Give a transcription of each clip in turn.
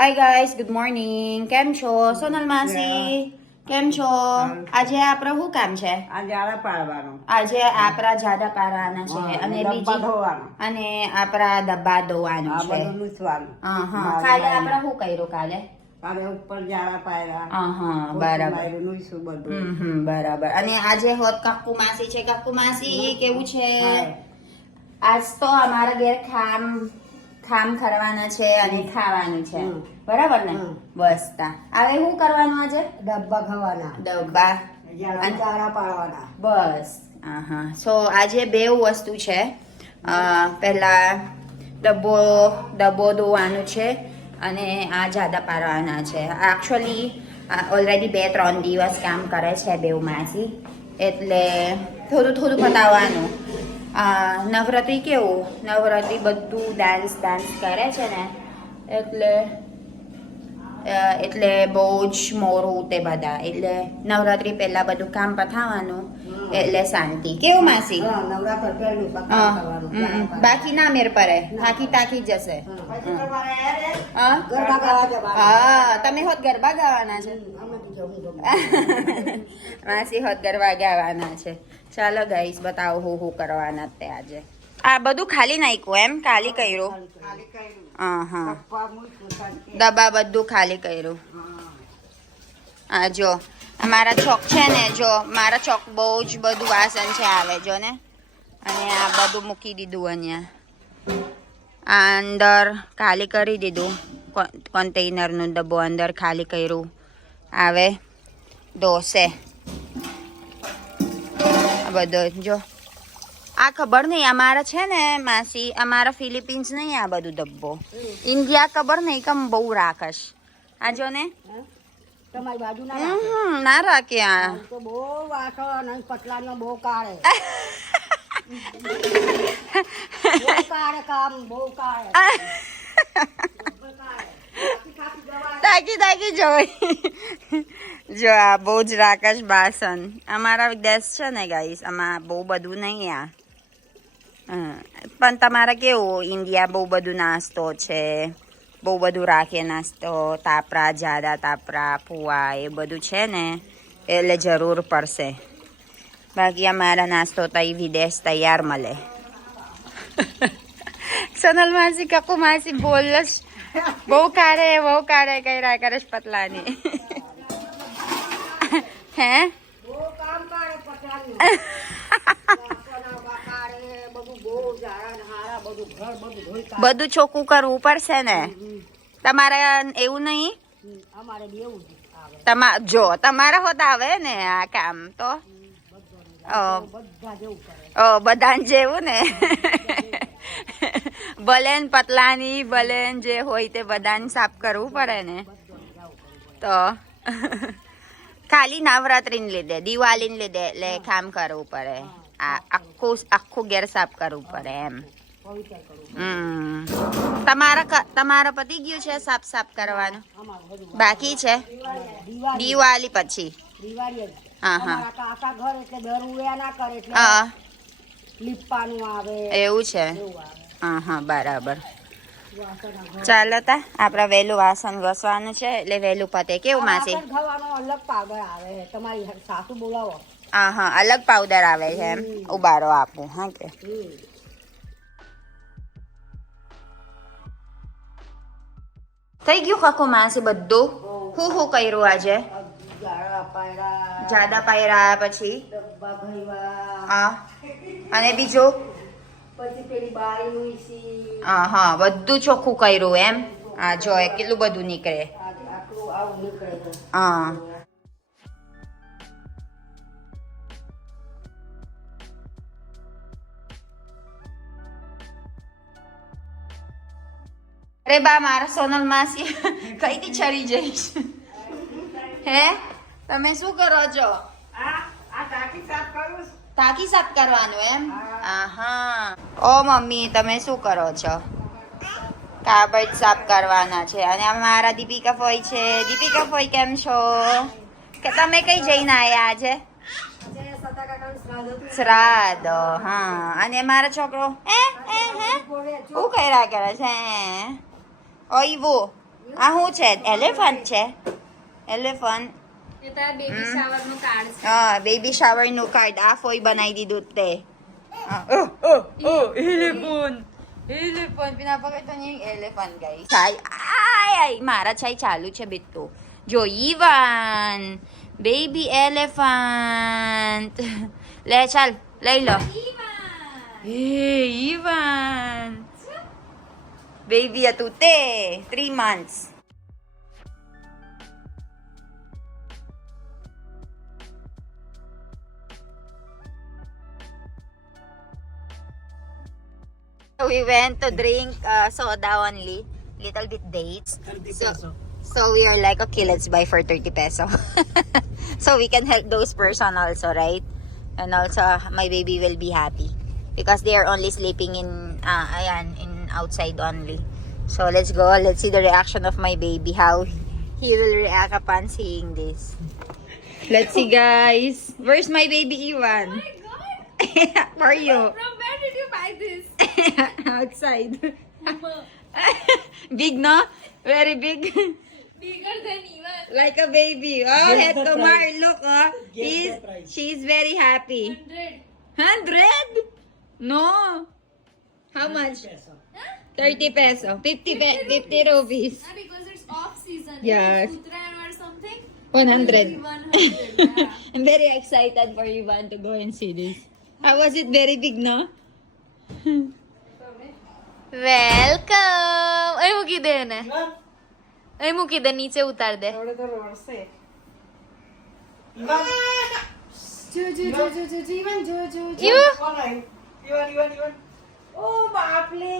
Hi guys good morning કેમ છો? સોનલ માસી. કેમ છો? આજે આપણે શું કામ છે? પાડવાનો આજે આપણા જાડા પારવાના છે અને બીજી અને આપણા ડબ્બા ધોવાનું છે. કાલે આપણે શું કર્યું કાલે? ઉપર જાડા હા બરાબર. બધું. બરાબર. અને આજે હોત કાકુ માસી છે. કાકુ માસી કેવું છે? આજ તો અમારા ઘેર ખામ ખામ કરવાના છે અને ખાવાનું છે. બરાબર ને. બસ તા. હવે શું કરવાનું આજે? ડબ્બા ખાવાના ડબ્બા. જાડા પાડવાના. બસ. હા સો આજે બે વસ્તુ છે. પહેલા ડબ્બો ડબ્બો ધોવાનું છે અને આ જાદા પાડવાના છે. એકચ્યુઅલી ઓલરેડી બે ત્રણ દિવસ કામ કરે છે બેવમાંથી એટલે થોડું થોડું પતાવવાનું. નવરાત્રી કેવું? નવરાત્રિ બધું ડાન્સ ડાન્સ કરે છે ને? એટલે એટલે બહુ જ મોરું તે બધા. એટલે નવરાત્રિ પહેલાં બધું કામ પતાવવાનું એટલે શાંતિ. કેવું માસી. બાકી ના મેર પડે. થાકી તાકી જશે. હા. તમે હોત ગરબા ગાવાના છે. માસી હોત ગરબા ગાવાના છે. ચાલો ગાઈસ બતાવો હું હું કરવાના તે આજે. આ બધું ખાલી નાખ્યું એમ? ખાલી કર્યું? ખાલી કર્યું. હા હા ડબ્બા દબા બધું ખાલી કર્યું. હા. આ જો મારા ચોક છે ને જો મારા ચોક બહુ જ બધું વાસણ છે આવે જો ને. અને આ બધું મૂકી દીધું અહીંયા. આ અંદર ખાલી કરી દીધું કન્ટેનરનું ડબ્બો અંદર ખાલી કર્યું. આવે ડોસે. આ બધો જો આ ખબર નહીં અમારા છે ને માસી અમારા ફિલિપિન્સ નહીં આ બધું ડબ્બો. ઇન્ડિયા ખબર નહીં કમ બહુ રાખશ આ જો ને. તમારી બાજુ ના હમ, હમ, ના રાખે આ. બહુ વાસો અને પટલાનો બહુ કાળે. બહુ કાળે કામ બહુ કાળે. તાકી તાકી જોઈ. જો આ બહુ જ રાકેશ બાસન. અમારા દેશ છે ને ગાઈસ આમાં બહુ બધું નહીં આ. પણ તમારે કેવું ઇન્ડિયા બહુ બધું નાસ્તો છે બહુ બધું રાખે નાસ્તો તાપરા જાડા તાપરા પુવા એ બધું છે ને એટલે જરૂર પડશે. બાકી અમારા નાસ્તો તઈ વિદેશ તૈયાર મળે. સનલ માસી કકુ માસી બોલસ બહુ કાઢે બહુ કાઢે કર્યા કરે પતલાની. હે? બધું ચોખ્ખું કરવું પડશે ને? તમારે એવું નહીં? તમા, જો, તમારે હોત આવે ને આ કામ તો. બધા જેવું ને. ભલે ને પતલાની ભલે જે હોય તે બધાને સાફ કરવું પડે ને. તો ખાલી નવરાત્રીને લીધે દિવાળીને લીધે એટલે કામ કરવું પડે. આ આખું આખું ઘેર સાફ કરવું પડે એમ. તમારા તમારા પતી ગયું છે સાફ સાફ કરવાનું? બાકી છે? દિવાળી પછી. હા હા. ઘર એટલે દર ના કરે એટલે આવે. એવું છે? હા હા બરાબર. ચાલો તા આપણા વહેલું વાસણ વસવાનું છે એટલે વહેલું પતે. કેવું માસી? અલગ પાવડર આવે. તમારી સાસુ બોલાવો. હા હા અલગ પાવડર આવે છે એમ. ઉબારો આપું હા કે. થઈ ગયું કાકુ માસી બધું? હું હું કર્યું આજે? જાડા પાયરા. પછી? હા. અને બીજો? પછી પેલી બારી ઉઈસી હા હા બધું ચોખ્ખું કર્યું એમ? હા જો એ કેટલું બધું નીકળે. આ- આટલું આવું નીકળે છે હા. અરે બા મારા સોનલ માસી કઈથી ચડી જઈશ? હે? તમે શું કરો છો? આ આ ટાંકી સાફ કરું છું. ટાંકી સાફ કરવાનું એમ? આહા. ઓ મમ્મી તમે શું કરો છો? કાબજ સાફ કરવાના છે. અને આ મારા દીપિકા ફોઈ છે. દીપિકા ફોઈ કેમ છો? કે તમે કઈ જઈને આવ્યા આજે? શ્રાદ્ધ હા. અને મારો છોકરો? હે? હે? હે? હું કર્યા કરે છે? ઓઈવો આ શું છે? એલિફન્ટ છે? Elephant. Ito, baby mm. shower no cards. Oh, ah, baby shower no card. Afoy banay di dute. Ah, oh, oh, oh, oh, elephant. Elephant. Pinapakita niya yung elephant, guys. Chay, ay, ay, Mara, chay, chalo, chabito. Joivan. Baby elephant. Lechal, Laylo. Ivan. Hey, Ivan. Baby atute. Three months. So we went to drink uh, soda only, little bit dates. 30 so, peso. So we are like, okay, let's buy for 30 peso. so we can help those person also, right? And also, my baby will be happy. Because they are only sleeping in, uh, ayan, in outside only. So let's go. Let's see the reaction of my baby. How he will react upon seeing this. Let's see, guys. Where's my baby Ivan? Oh my God! Where are you? From where did you buy this? outside. big, no? Very big. Bigger than even like a baby. Oh, Guess head the Kumar, price. look, oh. Guess He's, the price. she's very happy. 100. Hundred? No. How much? 30 peso. 50, pe- 50 rupees. Ah, because it's off season. Yes. It's Uttarayan or something. 100. 100. Yeah. I'm very excited for Ivan to go and see this. How was it? Very big, no? Welcome અહીં મૂકી દે એને અહીં મૂકી દે નીચે ઉતાર દે તો રડશે જો જો જો જો જો જીવન જો જો ઇવન ઇવન ઇવન ઇવન ઓ બાપલે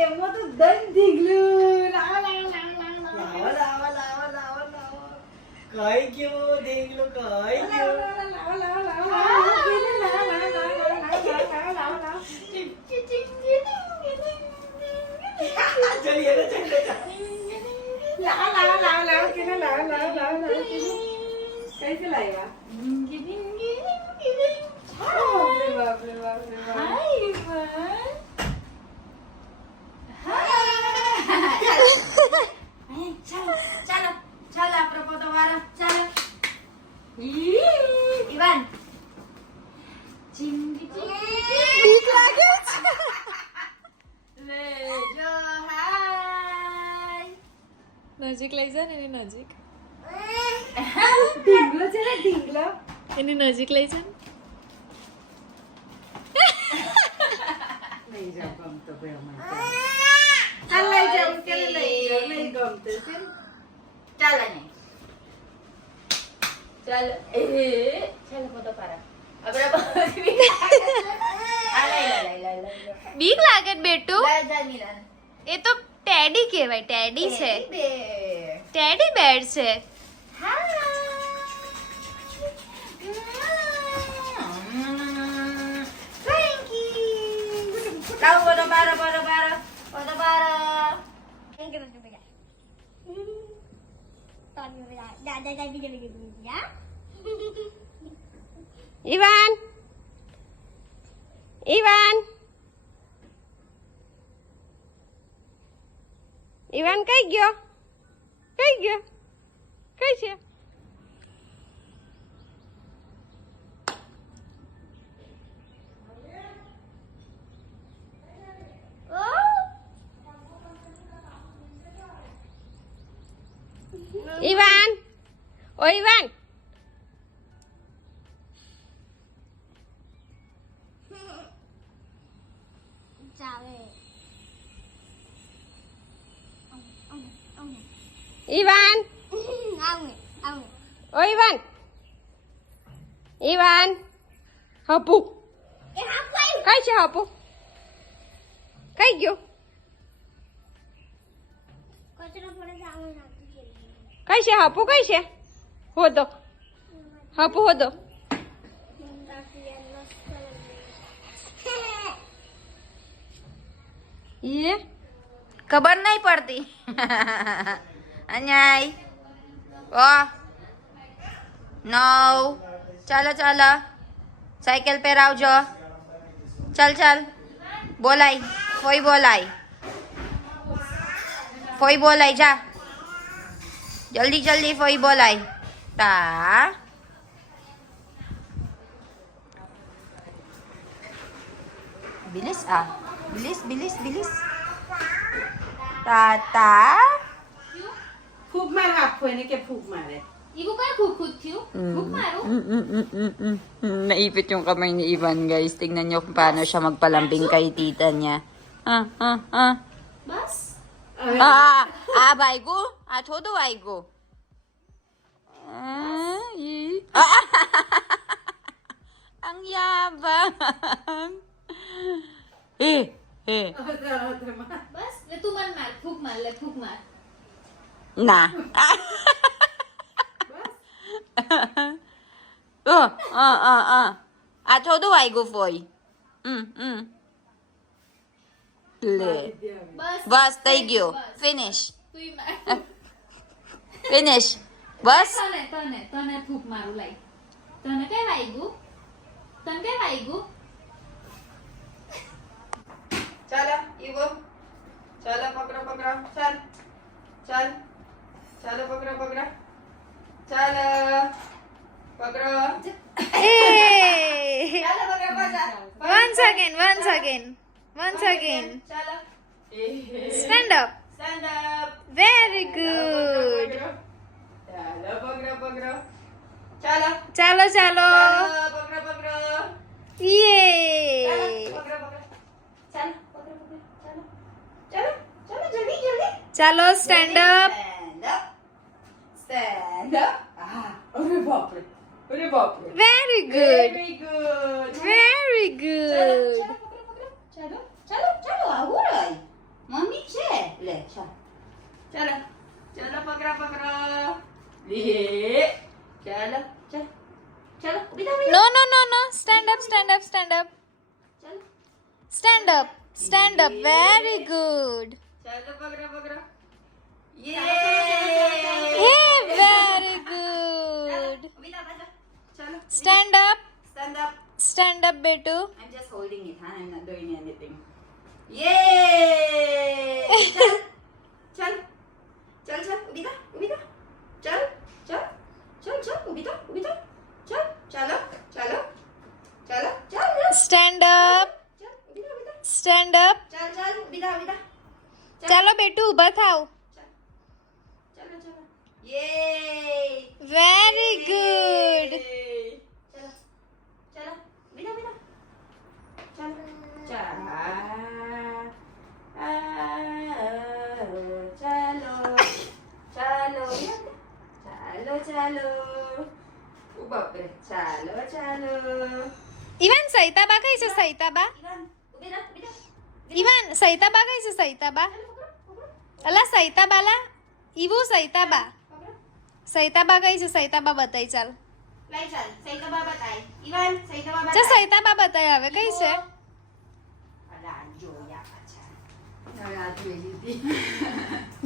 એમાં તો દન દીગલું લાવ લાવ લાવ લાવ લાવ લાવ લાવ લાવ લાવ કઈ ગયો દેગલો કઈ ગયો લાવ લાવ લાવ ચલીએ ને ચલીએ લાવ લાવ લાવ લાવ चलिए ना चलते ला ला ला ला के ना ला ला ला ला कैसे लाएगा ઢીંગલા. એની નજીક લઈ છે લઈ જાવ ગમતો બીક લાગે બેટું? એ તો ટેડી કહેવાય ટેડી છે. ટેડી બેડ છે. Tahu pada para pada para pada para. Yang kita coba ya. Ya. Dah dah bisa ya. Ivan. Ivan. Ivan kayak gitu, kayak gitu, kayak siapa? Ivan. Ô Ivan. Ivan. Ô Ivan. Ivan. Học bụng Cái chưa học bụng Cái chưa Cái chưa કઈ છે હાપુ, કઈ છે? હોદો હાપુ હોદો એ ખબર નહીં પડતી. અન્યાય. ઓ. નવ. ચાલો ચાલો. સાયકલ પર આવજો ચાલ ચાલ. બોલાય. ફોઈ બોલાય. ફોઈ બોલાય, જા. જલ્દી જલ્દી ફોઈ બોલાય તા બિલિસ આ બિલિસ બિલિસ બિલિસ તાતા ફૂગ માર આપો એને કે ફૂગ મારે ઈવું કઈ ખુદ ખુદ થયું ખુદ મારું Naipit yung kamay ni Ivan, guys. Tingnan niyo kung paano siya magpalambing kay tita niya. Ah, ah, ah. બસ Ah, ah, Baigo? Ah, todo Ah, yi. Ah, ang yabang. Eh, eh. Bas, લે તું મને માર le માર લે ફૂક માર Na. oh, ah, ah, ah. Ah, todo Baigo foi. Mm, mm. Le. બસ બસ થઈ ગયો. Finish finish બસ તને તને તને ફૂક મારું લાઈ તને કઈ વાગ્યું તને કઈ વાગ્યું ચાલો ઈવો ચાલો પકડો પકડો ચાલ ચાલ ચાલો પકડો પકડો ચાલો પકડો Hey! ચાલો પકડો પાછા Once again, once again, once again. ચાલો Stand up. Stand up Very good. ચાલો પકડો પકડો ચાલો ચાલો ચાલો ચાલો પકડો પકડો Yay! પકડો પકડો ચાલો પકડો પકડો ચાલો ચાલો ચાલો ચાલો stand up Stand up. Stand up. Ah, અરે. અરે વેરી ગુડ. વેરી ગુડ ચાલો. ચાલો, ચાલો, ચાલો, આવું મમ્મી છે. લે, ચાલો. ચાલો. ચાલો, પકડા પકડા લે. stand up, stand up. Stand up, stand up. Very good. Hey, very good. Stand up. Stand up. Stand up, Betu. I'm just holding it, huh? I'm not doing anything. Yay! Ivan સૈતાબા કઈ છે સૈતાબા અલા સૈતાબાલા ઈવો સૈતાબા પકડો સૈતાબા કઈ છે સૈતાબા બતાઈ ચાલ લઈ ચાલ સૈતબા બતાય ઈવાન સૈતબા જો બતાય સૈતાબા બતાઈ હવે કઈ છે અરે આ જોયા પાછા હવે આ જોઈ લીધી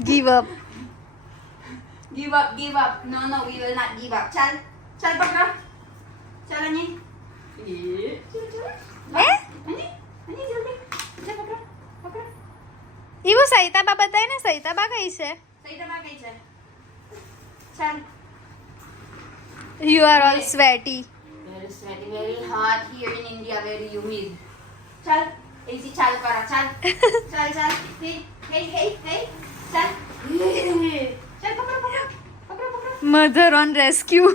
give up give up. Give up no no we will not give up. ચાલ ચાલ પકડો ચાલ અની એ ચાલ ચાલ હે અની અની જલ્દી ચાલ પકડો પકડો એવું સહિતાબા બતાય ને સહિતાબા કઈ છે. સહિતાબા કઈ છે. ચાલ. You are all sweaty very sweaty very hot here in India very humid ચાલ એસી ચાલુ કરા ચાલ. ચાલ ચાલ. હે હે હે ચાલ. ચાલ પકડ પકડ પકડ પકડ. મધર ઓન રેસ્ક્યુ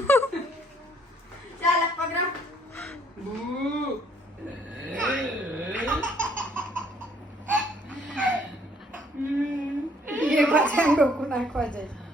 ચાલ પકડ. પાછા ડોકું નાખવા જાય